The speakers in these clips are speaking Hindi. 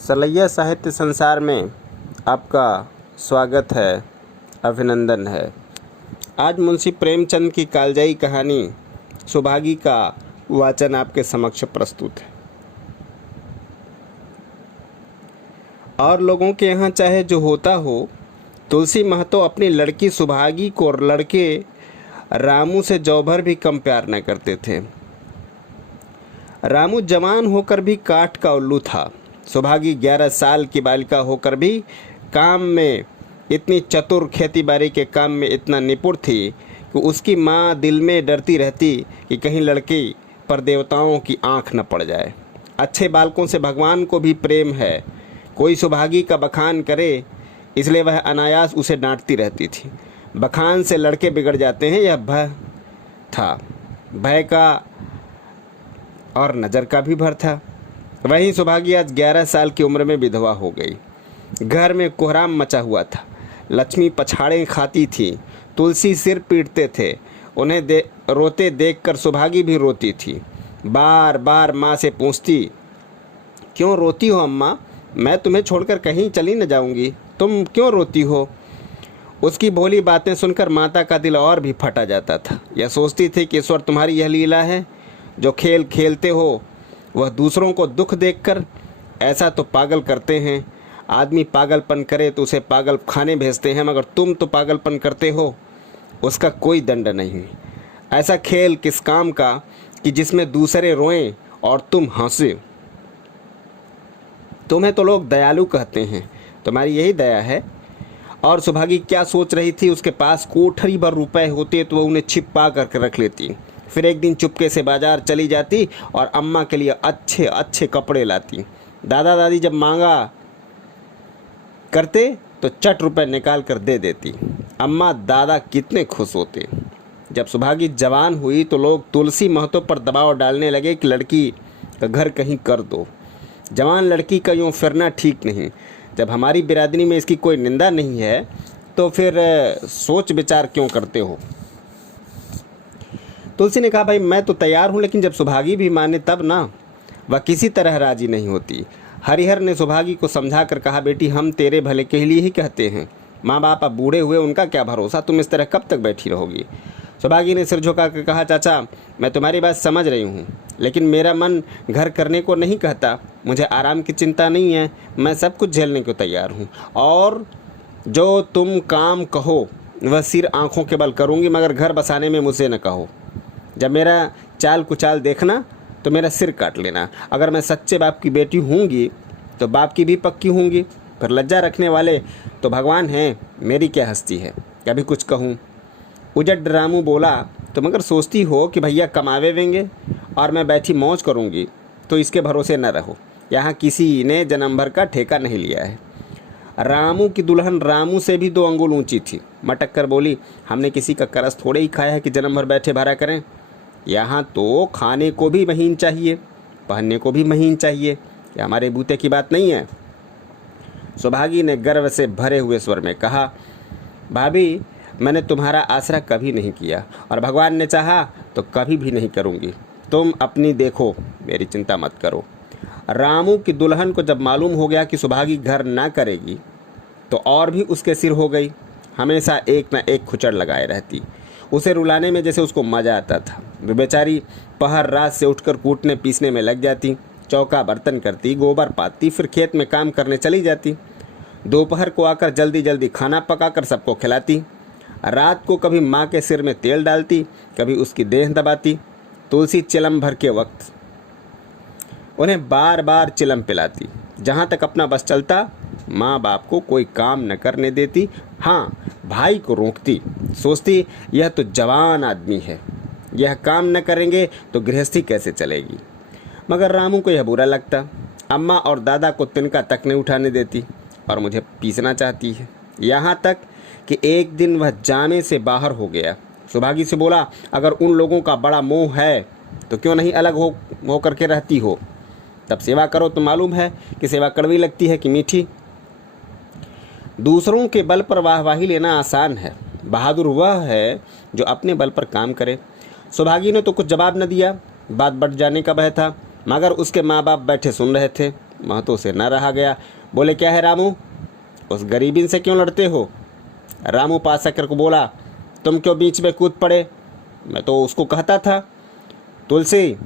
सलैया साहित्य संसार में आपका स्वागत है, अभिनंदन है। आज मुंशी प्रेमचंद की कालजयी कहानी सुभागी का वाचन आपके समक्ष प्रस्तुत है। और लोगों के यहाँ चाहे जो होता हो, तुलसी महतो अपनी लड़की सुभागी को और लड़के रामू से जौ भर भी कम प्यार न करते थे। रामू जवान होकर भी काठ का उल्लू था। सुभागी 11 साल की बालिका होकर भी काम में इतनी चतुर, खेती बाड़ी के काम में इतना निपुण थी कि उसकी माँ दिल में डरती रहती कि कहीं लड़के पर देवताओं की आंख न पड़ जाए। अच्छे बालकों से भगवान को भी प्रेम है। कोई सुभागी का बखान करे इसलिए वह अनायास उसे डांटती रहती थी। बखान से लड़के बिगड़ जाते हैं, यह भय था। भय का और नज़र का भी भर था। वहीं सुभागी आज 11 साल की उम्र में विधवा हो गई। घर में कोहराम मचा हुआ था। लक्ष्मी पछाड़ें खाती थी, तुलसी सिर पीटते थे। उन्हें रोते देखकर सुभागी भी रोती थी। बार बार माँ से पूछती, क्यों रोती हो अम्मा? मैं तुम्हें छोड़कर कहीं चली न जाऊंगी, तुम क्यों रोती हो? उसकी भोली बातें सुनकर माता का दिल और भी फटा जाता था। यह सोचती थी कि ईश्वर तुम्हारी यह लीला है, जो खेल खेलते हो वह दूसरों को दुख देखकर। ऐसा तो पागल करते हैं। आदमी पागलपन करे तो उसे पागल खाने भेजते हैं, मगर तुम तो पागलपन करते हो, उसका कोई दंड नहीं। ऐसा खेल किस काम का कि जिसमें दूसरे रोएं और तुम हंसे। तुम्हें तो लोग दयालु कहते हैं, तुम्हारी यही दया है। और सुभागी क्या सोच रही थी? उसके पास कोठरी भर रुपए होते तो वह उन्हें छिपा करके रख लेती। फिर एक दिन चुपके से बाजार चली जाती और अम्मा के लिए अच्छे अच्छे कपड़े लाती। दादा दादी जब मांगा करते तो चट रुपए निकाल कर दे देती। अम्मा दादा कितने खुश होते। जब सुभागी जवान हुई तो लोग तुलसी महतो पर दबाव डालने लगे कि लड़की का घर कहीं कर दो। जवान लड़की का यूँ फिरना ठीक नहीं। जब हमारी बिरादरी में इसकी कोई निंदा नहीं है तो फिर सोच विचार क्यों करते हो? तुलसी ने कहा, भाई मैं तो तैयार हूँ, लेकिन जब सुभागी भी माने तब ना। वह किसी तरह राजी नहीं होती। हरिहर ने सुभागी को समझा कर कहा, बेटी हम तेरे भले के लिए ही कहते हैं। माँ बाप अब बूढ़े हुए, उनका क्या भरोसा, तुम इस तरह कब तक बैठी रहोगी? सुभागी ने सिर झुका कर कहा, चाचा मैं तुम्हारी बात समझ रही हूँ, लेकिन मेरा मन घर करने को नहीं कहता। मुझे आराम की चिंता नहीं है, मैं सब कुछ झेलने को तैयार हूँ। और जो तुम काम कहो वह सिर आँखों के बल करूँगी, मगर घर बसाने में मुझसे न कहो। जब मेरा चाल कुचाल देखना तो मेरा सिर काट लेना। अगर मैं सच्चे बाप की बेटी होंगी तो बाप की भी पक्की होंगी। पर लज्जा रखने वाले तो भगवान हैं, मेरी क्या हस्ती है कभी कुछ कहूँ। उजड़ रामू बोला, तो मगर सोचती हो कि भैया कमावे वेंगे और मैं बैठी मौज करूँगी, तो इसके भरोसे न रहो। यहाँ किसी ने जन्म भर का ठेका नहीं लिया है। रामू की दुल्हन रामू से भी 2 अंगुल ऊंची थी। मटक कर बोली, हमने किसी का करस थोड़े ही खाया है कि जन्म भर बैठे भरा करें। यहाँ तो खाने को भी महीन चाहिए, पहनने को भी महीन चाहिए। क्या हमारे बूते की बात नहीं है? सुभागी ने गर्व से भरे हुए स्वर में कहा, भाभी मैंने तुम्हारा आसरा कभी नहीं किया और भगवान ने चाहा तो कभी भी नहीं करूँगी। तुम अपनी देखो, मेरी चिंता मत करो। रामू की दुल्हन को जब मालूम हो गया कि सुभागी घर ना करेगी तो और भी उसके सिर हो गई। हमेशा एक न एक खुचड़ लगाए रहती। उसे रुलाने में जैसे उसको मज़ा आता था। वे बेचारी पहर रात से उठकर कूटने पीसने में लग जाती, चौका बर्तन करती, गोबर पाती, फिर खेत में काम करने चली जाती। दोपहर को आकर जल्दी जल्दी खाना पकाकर सबको खिलाती। रात को कभी माँ के सिर में तेल डालती, कभी उसकी देह दबाती। तुलसी चिलम भर के वक्त उन्हें बार बार चिलम पिलाती। जहाँ तक अपना बस चलता माँ बाप को कोई काम न करने देती। हाँ, भाई को रोकती। सोचती यह तो जवान आदमी है, यह काम न करेंगे तो गृहस्थी कैसे चलेगी। मगर रामू को यह बुरा लगता। अम्मा और दादा को तिनका तक नहीं उठाने देती और मुझे पीसना चाहती है। यहाँ तक कि एक दिन वह जाने से बाहर हो गया। सुभागी से बोला, अगर उन लोगों का बड़ा मोह है तो क्यों नहीं अलग हो करके रहती हो? तब सेवा करो तो मालूम है कि सेवा कड़वी लगती है कि मीठी। दूसरों के बल पर वाहवाही लेना आसान है, बहादुर वह है जो अपने बल पर काम करे। सुभागी ने तो कुछ जवाब न दिया। बात बढ़ जाने का भय था, मगर उसके माँ बाप बैठे सुन रहे थे। महतो से न रहा गया। बोले, क्या है रामू, उस गरीबीन से क्यों लड़ते हो? रामू पास आकर को बोला, तुम क्यों बीच में कूद पड़े? मैं तो उसको कहता था, तुलसी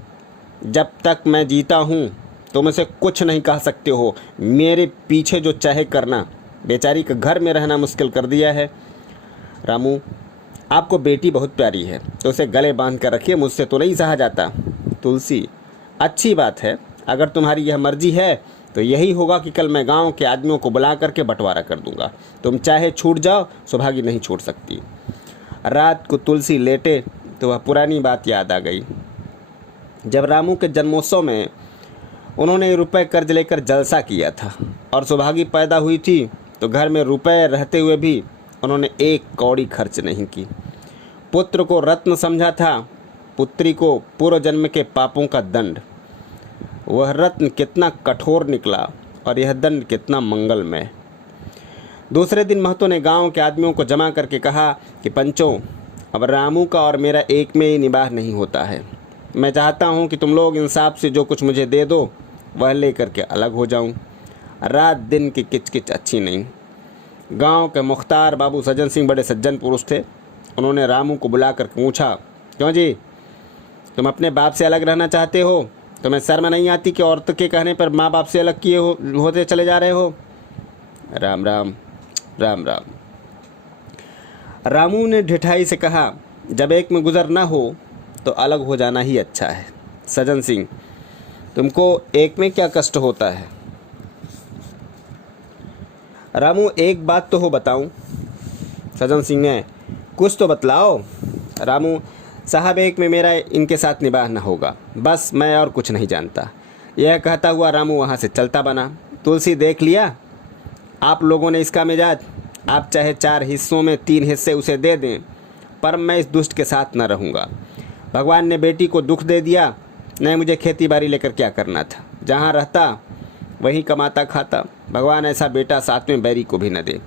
जब तक मैं जीता हूँ तुम उसे कुछ नहीं कह सकते हो, मेरे पीछे जो चाहे करना, बेचारी का घर में रहना मुश्किल कर दिया है। रामू, आपको बेटी बहुत प्यारी है तो उसे गले बांध कर रखिए, मुझसे तो नहीं सहा जाता। तुलसी, अच्छी बात है, अगर तुम्हारी यह मर्जी है तो यही होगा कि कल मैं गांव के आदमियों को बुला करके बंटवारा कर दूंगा। तुम चाहे छूट जाओ, सौभागी नहीं छोड़ सकती। रात को तुलसी लेटे तो वह पुरानी बात याद आ गई। जब रामू के जन्मोत्सव में उन्होंने रुपए कर्ज लेकर जलसा किया था और सौभागी पैदा हुई थी तो घर में रुपए रहते हुए भी उन्होंने एक कौड़ी खर्च नहीं की। पुत्र को रत्न समझा था, पुत्री को पूर्व जन्म के पापों का दंड। वह रत्न कितना कठोर निकला और यह दंड कितना मंगलमय। दूसरे दिन महतो ने गांव के आदमियों को जमा करके कहा कि पंचों, अब रामू का और मेरा एक में ही निबाह नहीं होता है। मैं चाहता हूं कि तुम लोग इंसाफ से जो कुछ मुझे दे दो वह ले करके अलग हो जाऊं। रात दिन की किचकिच अच्छी नहीं। गांव के मुख्तार बाबू सज्जन सिंह बड़े सज्जन पुरुष थे। उन्होंने रामू को बुलाकर पूछा, क्यों जी, तुम अपने बाप से अलग रहना चाहते हो? तुम्हें शर्म नहीं आती कि औरत के कहने पर माँ बाप से अलग किए होते चले जा रहे हो? राम राम, राम राम। रामू ने ढिठाई से कहा, जब एक में गुजर न हो तो अलग हो जाना ही अच्छा है। सज्जन सिंह, तुमको एक में क्या कष्ट होता है? रामू, एक बात तो हो बताऊं। सज्जन सिंह ने, कुछ तो बतलाओ। रामू, साहब, एक में मेरा इनके साथ निबाह न होगा, बस मैं और कुछ नहीं जानता। यह कहता हुआ रामू वहाँ से चलता बना। तुलसी, देख लिया आप लोगों ने इसका मिजाज। आप चाहे 4 हिस्सों में 3 हिस्से उसे दे दें, पर मैं इस दुष्ट के साथ न रहूँगा। भगवान ने बेटी को दुख दे दिया, नहीं मुझे खेती बाड़ी लेकर क्या करना था, जहाँ रहता वहीं कमाता खाता। भगवान ऐसा बेटा साथ में बैरी को भी न दे।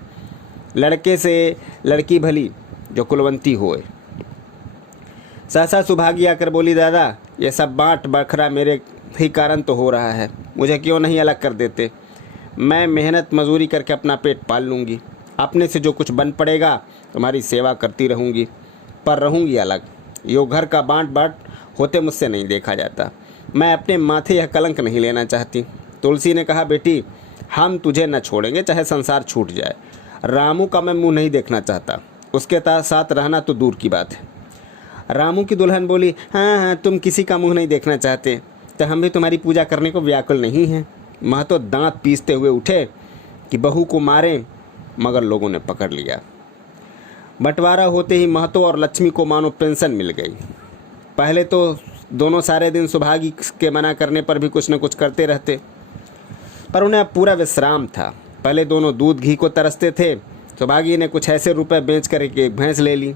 लड़के से लड़की भली जो कुलवंती होए। सहसा सुभागी आकर बोली, दादा ये सब बाँट बखरा मेरे ही कारण तो हो रहा है, मुझे क्यों नहीं अलग कर देते? मैं मेहनत मजूरी करके अपना पेट पाल लूँगी, अपने से जो कुछ बन पड़ेगा तुम्हारी सेवा करती रहूँगी, पर रहूँगी अलग। यो घर का बाँट होते मुझसे नहीं देखा जाता। मैं अपने माथे यह कलंक नहीं लेना चाहती। तुलसी ने कहा, बेटी हम तुझे न छोड़ेंगे चाहे संसार छूट जाए। रामू का मैं मुंह नहीं देखना चाहता, उसके साथ रहना तो दूर की बात है। रामू की दुल्हन बोली, हाँ, तुम किसी का मुंह नहीं देखना चाहते तो हम भी तुम्हारी पूजा करने को व्याकुल नहीं हैं। महतो दांत पीसते हुए उठे कि बहू को मारें, मगर लोगों ने पकड़ लिया। बंटवारा होते ही महतो और लक्ष्मी को मानो पेंशन मिल गई। पहले तो दोनों सारे दिन सुभागी के मना करने पर भी कुछ न कुछ करते रहते, पर उन्हें अब पूरा विश्राम था। पहले दोनों दूध घी को तरसते थे। सुभागी ने कुछ ऐसे रुपए बेच कर एक भैंस ले ली।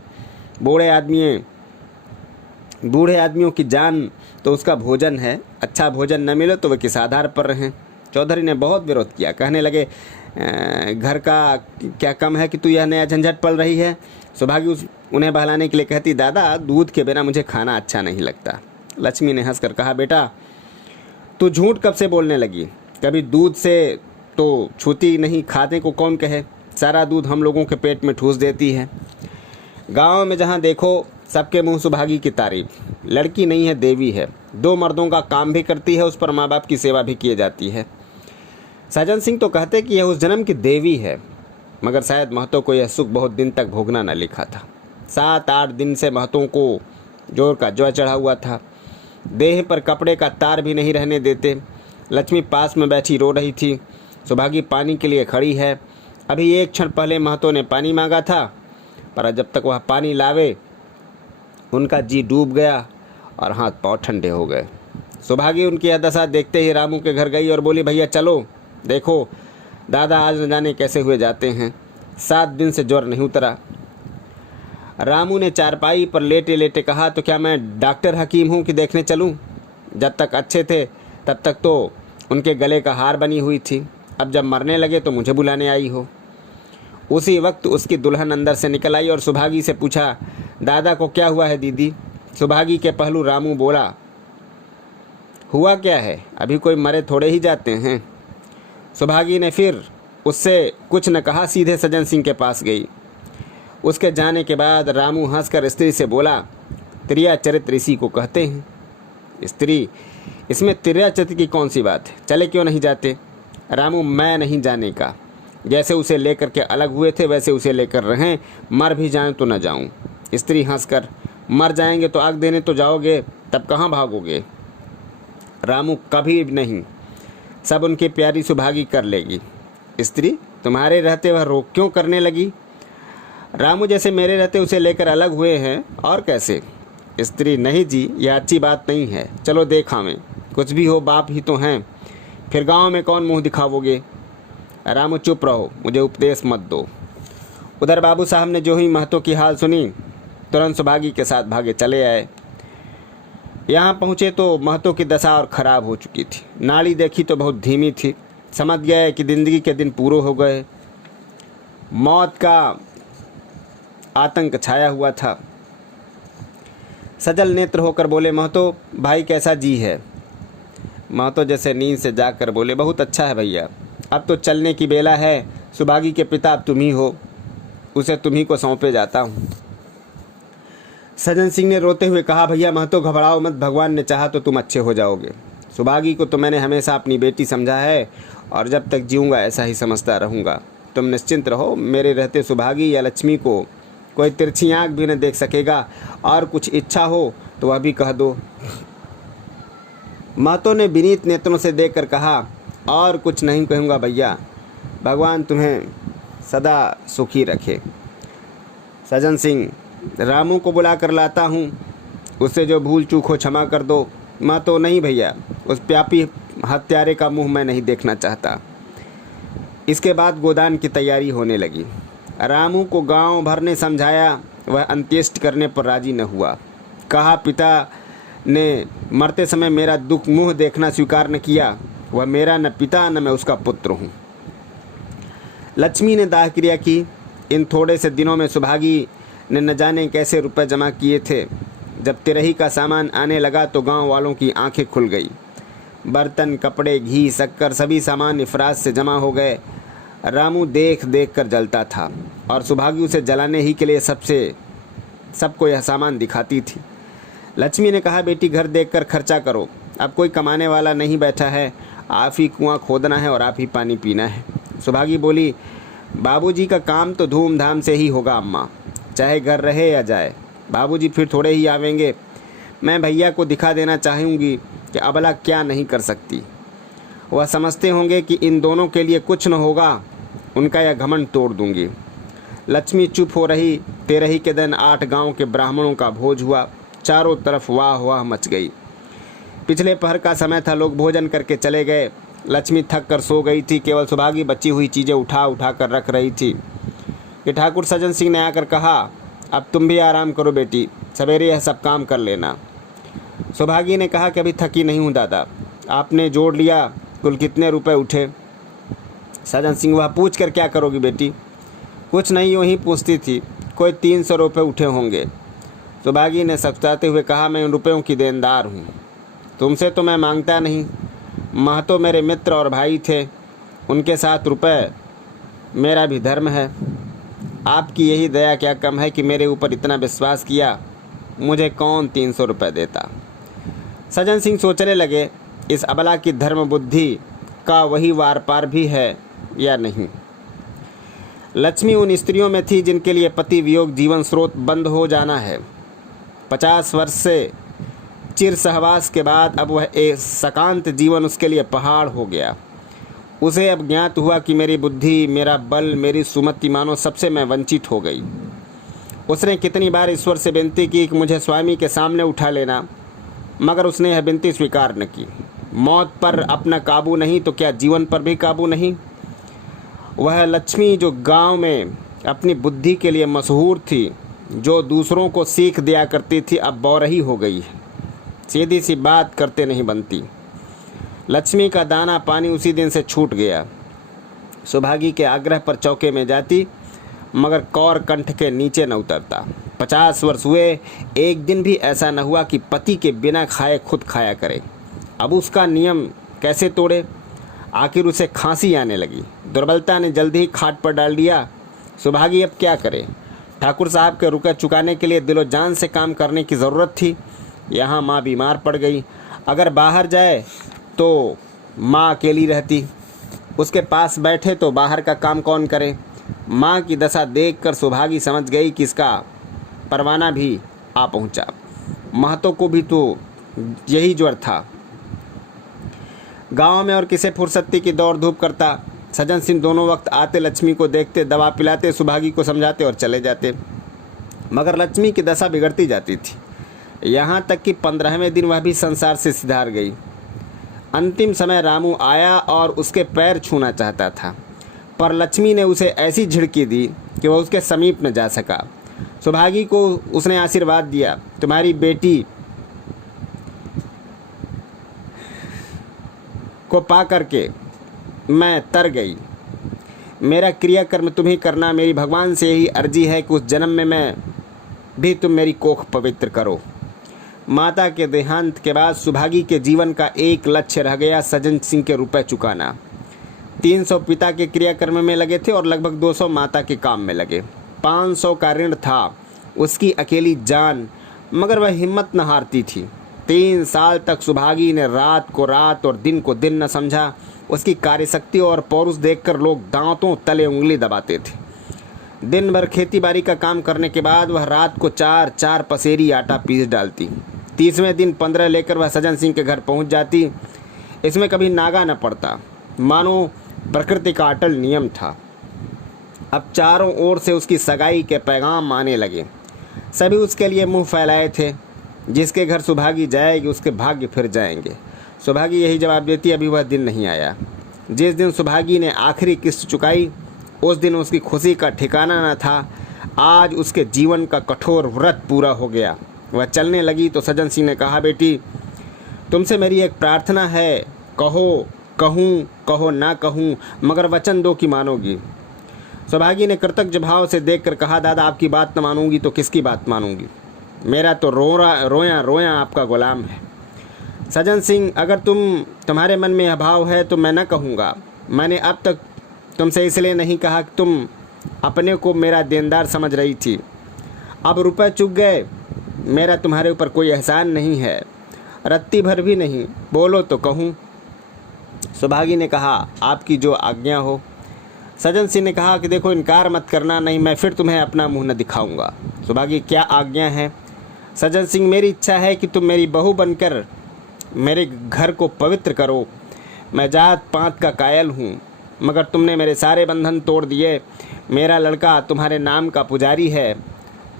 बूढ़े आदमियों की जान तो उसका भोजन है, अच्छा भोजन न मिले तो वे किस आधार पर रहें। चौधरी ने बहुत विरोध किया, कहने लगे, घर का क्या कम है कि तू यह नया झंझट पल रही है। सुभागी उन्हें बहलाने के लिए कहती, दादा दूध के बिना मुझे खाना अच्छा नहीं लगता। लक्ष्मी ने हंसकर कहा, बेटा तू झूठ कब से बोलने लगी? कभी दूध से तो छूती नहीं, खाने को कौन कहे? सारा दूध हम लोगों के पेट में ठूस देती है। गांव में जहां देखो सबके मुंह सुभागी की तारीफ। लड़की नहीं है, देवी है। 2 मर्दों का काम भी करती है, उस पर माँ बाप की सेवा भी की जाती है। सज्जन सिंह तो कहते कि यह उस जन्म की देवी है, मगर शायद महतो को यह सुख बहुत दिन तक भोगना न लिखा था। 7-8 दिन से महतों को जोर का ज्वर चढ़ा हुआ था। देह पर कपड़े का तार भी नहीं रहने देते। लक्ष्मी पास में बैठी रो रही थी। सुभागी पानी के लिए खड़ी है। अभी एक क्षण पहले महतो ने पानी मांगा था, पर जब तक वह पानी लावे उनका जी डूब गया और हाथ पांव ठंडे हो गए। सुभागी उनकी यह दशा देखते ही रामू के घर गई और बोली, भैया चलो, देखो दादा आज न जाने कैसे हुए जाते हैं, 7 दिन से ज्वर नहीं उतरा। रामू ने चारपाई पर लेटे लेटे कहा, तो क्या मैं डॉक्टर हकीम हूँ कि देखने चलूँ? जब तक अच्छे थे तब तक तो उनके गले का हार बनी हुई थी, अब जब मरने लगे तो मुझे बुलाने आई हो। उसी वक्त उसकी दुल्हन अंदर से निकल आई और सुभागी से पूछा, दादा को क्या हुआ है दीदी? सुभागी के पहलू रामू बोला, हुआ क्या है, अभी कोई मरे थोड़े ही जाते हैं। सुभागी ने फिर उससे कुछ न कहा, सीधे सज्जन सिंह के पास गई। उसके जाने के बाद रामू हंसकर स्त्री से बोला, त्रिया चरित्र इसी को कहते हैं। स्त्री, इसमें त्रिया चरित्र की कौन सी बात है, चले क्यों नहीं जाते? रामू, मैं नहीं जाने का, जैसे उसे लेकर के अलग हुए थे वैसे उसे लेकर रहें, मर भी जाएं तो न जाऊं। स्त्री हंसकर, मर जाएंगे तो आग देने तो जाओगे, तब कहाँ भागोगे? रामू, कभी नहीं, सब उनकी प्यारी सुभागी कर लेगी। स्त्री, तुम्हारे रहते वह रोक क्यों करने लगी? रामू, जैसे मेरे रहते उसे लेकर अलग हुए हैं, और कैसे? स्त्री, नहीं जी, यह अच्छी बात नहीं है, चलो देखा में, कुछ भी हो बाप ही तो हैं, फिर गांव में कौन मुंह दिखाओगे? रामू, चुप रहो, मुझे उपदेश मत दो। उधर बाबू साहब ने जो ही महतो की हाल सुनी, तुरंत सुभागी के साथ भागे चले आए। यहाँ पहुँचे तो महतो की दशा और ख़राब हो चुकी थी। नाड़ी देखी तो बहुत धीमी थी, समझ गए कि जिंदगी के दिन पूरे हो गए। मौत का आतंक छाया हुआ था। सजल नेत्र होकर बोले, महतो भाई कैसा जी है? महतो जैसे नींद से जाकर बोले, बहुत अच्छा है भैया, अब तो चलने की बेला है, सुभागी के पिता अब तुम ही हो, उसे तुम्ही को सौंपे जाता हूँ। सज्जन सिंह ने रोते हुए कहा, भैया महतो घबराओ मत, भगवान ने चाहा तो तुम अच्छे हो जाओगे। सुभागी को तो मैंने हमेशा अपनी बेटी समझा है और जब तक जीऊँगा ऐसा ही समझता रहूँगा। तुम निश्चिंत रहो, मेरे रहते सुभागी या लक्ष्मी को कोई तिरछी आँख भी न देख सकेगा, और कुछ इच्छा हो तो वह भी कह दो। महतो ने विनीत नेत्रों से देखकर कहा, और कुछ नहीं कहूँगा भैया, भगवान तुम्हें सदा सुखी रखे। सज्जन सिंह, रामू को बुला कर लाता हूँ, उससे जो भूल चूक हो क्षमा कर दो। महतो, नहीं भैया, उस प्यापी हत्यारे का मुंह मैं नहीं देखना चाहता। इसके बाद गोदान की तैयारी होने लगी। रामू को गांव भर ने समझाया, वह अंत्येष्टि करने पर राजी न हुआ। कहा, पिता ने मरते समय मेरा दुख मुंह देखना स्वीकार न किया, वह मेरा न पिता न मैं उसका पुत्र हूँ। लक्ष्मी ने दाह क्रिया की। इन थोड़े से दिनों में सुभागी ने न जाने कैसे रुपए जमा किए थे। जब तिरही का सामान आने लगा तो गांव वालों की आंखें खुल गई। बर्तन, कपड़े, घी, शक्कर, सभी सामान इफरात से जमा हो गए। रामू देख देख कर जलता था और सुभागी उसे जलाने ही के लिए सबको यह सामान दिखाती थी। लक्ष्मी ने कहा, बेटी घर देखकर खर्चा करो, अब कोई कमाने वाला नहीं बैठा है, आप ही कुआं खोदना है और आप ही पानी पीना है। सुभागी बोली, बाबूजी का काम तो धूमधाम से ही होगा अम्मा, चाहे घर रहे या जाए, बाबूजी फिर थोड़े ही आवेंगे। मैं भैया को दिखा देना चाहूँगी कि अबला क्या नहीं कर सकती। वह समझते होंगे कि इन दोनों के लिए कुछ न होगा, उनका यह घमंड तोड़ दूंगी। लक्ष्मी चुप हो रही। तेरही के दिन 8 गांव के ब्राह्मणों का भोज हुआ। चारों तरफ वाह वाह मच गई। पिछले पहर का समय था, लोग भोजन करके चले गए। लक्ष्मी थक कर सो गई थी, केवल सुभागी बची हुई चीज़ें उठा उठा कर रख रही थी कि ठाकुर सज्जन सिंह ने आकर कहा, अब तुम भी आराम करो बेटी, सवेरे यह सब काम कर लेना। सुभागी ने कहा कि अभी थकी नहीं हूँ दादा। आपने जोड़ लिया, कुल कितने रुपए उठे? सज्जन सिंह, वह पूछ कर क्या करोगी बेटी? कुछ नहीं, यूँ ही पूछती थी, कोई 300 रुपये उठे होंगे। सुभागी ने सचताते हुए कहा, मैं उन रुपयों की देनदार हूँ, तुमसे तो मैं मांगता नहीं। महतो मेरे मित्र और भाई थे, उनके साथ रुपए मेरा भी धर्म है। आपकी यही दया क्या कम है कि मेरे ऊपर इतना विश्वास किया, मुझे कौन 300 रुपये देता। सज्जन सिंह सोचने लगे, इस अबला की धर्म बुद्धि का वही वार पार भी है या नहीं। लक्ष्मी उन स्त्रियों में थी जिनके लिए पति वियोग जीवन स्रोत बंद हो जाना है। 50 वर्ष से चिर सहवास के बाद अब वह एक सकांत जीवन उसके लिए पहाड़ हो गया। उसे अब ज्ञात हुआ कि मेरी बुद्धि, मेरा बल, मेरी सुमति मानो सबसे मैं वंचित हो गई। उसने कितनी बार ईश्वर से विनती की कि मुझे स्वामी के सामने उठा लेना, मगर उसने यह विनती स्वीकार न की। मौत पर अपना काबू नहीं तो क्या जीवन पर भी काबू नहीं। वह लक्ष्मी जो गांव में अपनी बुद्धि के लिए मशहूर थी, जो दूसरों को सीख दिया करती थी, अब बौरही हो गई है। सीधी सी बात करते नहीं बनती। लक्ष्मी का दाना पानी उसी दिन से छूट गया। सुभागी के आग्रह पर चौके में जाती, मगर कौर कंठ के नीचे न उतरता। 50 वर्ष हुए, एक दिन भी ऐसा न हुआ कि पति के बिना खाए खुद खाया करे। अब उसका नियम कैसे तोड़े? आखिर उसे खांसी आने लगी। दुर्बलता ने जल्दी ही खाट पर डाल दिया। सुभागी अब क्या करे? ठाकुर साहब के रुपये चुकाने के लिए दिलो जान से काम करने की ज़रूरत थी। यहाँ माँ बीमार पड़ गई। अगर बाहर जाए तो माँ अकेली रहती, उसके पास बैठे तो बाहर का काम कौन करे? माँ की दशा देखकर सुभागी समझ गई कि इसका परवाना भी आ पहुँचा। महतो को भी तो यही ज्वर था। गांव में और किसे फुर्सती की दौड़ धूप करता। सज्जन सिंह दोनों वक्त आते, लक्ष्मी को देखते, दवा पिलाते, सुभागी को समझाते और चले जाते। मगर लक्ष्मी की दशा बिगड़ती जाती थी, यहाँ तक कि 15वें दिन वह भी संसार से सिधार गई। अंतिम समय रामू आया और उसके पैर छूना चाहता था, पर लक्ष्मी ने उसे ऐसी झिड़की दी कि वह उसके समीप न जा सका। सुभागी को उसने आशीर्वाद दिया, तुम्हारी बेटी को पा करके मैं तर गई। मेरा क्रियाकर्म तुम्हें करना मेरी भगवान से यही अर्जी है कि उस जन्म में मैं भी तुम मेरी कोख पवित्र करो। माता के देहांत के बाद सुभागी के जीवन का एक लक्ष्य रह गया, सज्जन सिंह के रुपए चुकाना। 300 पिता के क्रियाकर्म में लगे थे और लगभग 200 माता के काम में लगे। 500 का ऋण था उसकी अकेली जान, मगर वह हिम्मत न हारती थी। 3 साल तक सुभागी ने रात को रात और दिन को दिन न समझा। उसकी कार्यशक्ति और पौरुष देखकर लोग दांतों तले उंगली दबाते थे। दिन भर खेती बाड़ी का काम करने के बाद वह रात को 4-4 पसेरी आटा पीस डालती। 30वें दिन 15 लेकर वह सज्जन सिंह के घर पहुंच जाती। इसमें कभी नागा न पड़ता, मानो प्रकृति का अटल नियम था। अब चारों ओर से उसकी सगाई के पैगाम आने लगे। सभी उसके लिए मुंह फैलाए थे, जिसके घर सुभागी जाएगी उसके भाग्य फिर जाएंगे। सुभागी यही जवाब देती, अभी वह दिन नहीं आया। जिस दिन सुभागी ने आखिरी किस्त चुकाई उस दिन उसकी खुशी का ठिकाना न था। आज उसके जीवन का कठोर व्रत पूरा हो गया। वह चलने लगी तो सज्जन सिंह ने कहा, बेटी तुमसे मेरी एक प्रार्थना है, कहो कहूँ कहो ना कहूँ, मगर वचन दो कि मानोगी। सुभागी ने कृतज्ञ भाव से देखकर कहा, दादा आपकी बात न मानूंगी तो किसकी बात मानूंगी? मेरा तो रोया रोया आपका गुलाम है। सज्जन सिंह, अगर तुम्हारे मन में यह भाव है तो मैं न कहूँगा। मैंने अब तक तुमसे इसलिए नहीं कहा कि तुम अपने को मेरा देनदार समझ रही थी। अब रुपए चुक गए, मेरा तुम्हारे ऊपर कोई एहसान नहीं है, रत्ती भर भी नहीं। बोलो तो कहूँ। सुभागी ने कहा, आपकी जो आज्ञा हो। सज्जन सिंह ने कहा कि देखो इनकार मत करना, नहीं मैं फिर तुम्हें अपना मुंह न दिखाऊंगा। सुभागी, क्या आज्ञा है? सज्जन सिंह, मेरी इच्छा है कि तुम मेरी बहू बनकर मेरे घर को पवित्र करो। मैं जात पात का कायल हूँ, मगर तुमने मेरे सारे बंधन तोड़ दिए। मेरा लड़का तुम्हारे नाम का पुजारी है,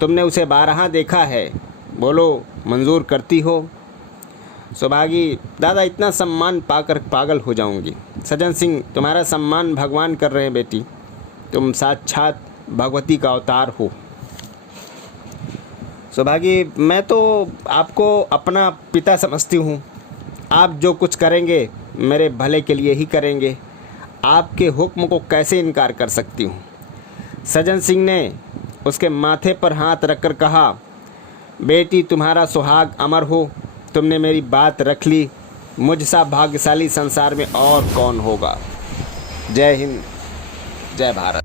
तुमने उसे 12 देखा है। बोलो मंजूर करती हो? सुभागी, दादा इतना सम्मान पाकर पागल हो जाऊंगी। सज्जन सिंह, तुम्हारा सम्मान भगवान कर रहे हैं बेटी, तुम साक्षात भगवती का अवतार हो। सुभागी, मैं तो आपको अपना पिता समझती हूँ। आप जो कुछ करेंगे मेरे भले के लिए ही करेंगे। आपके हुक्म को कैसे इनकार कर सकती हूँ? सज्जन सिंह ने उसके माथे पर हाथ रखकर कहा, बेटी तुम्हारा सुहाग अमर हो, तुमने मेरी बात रख ली। मुझ सा भाग्यशाली संसार में और कौन होगा। जय हिंद, जय भारत।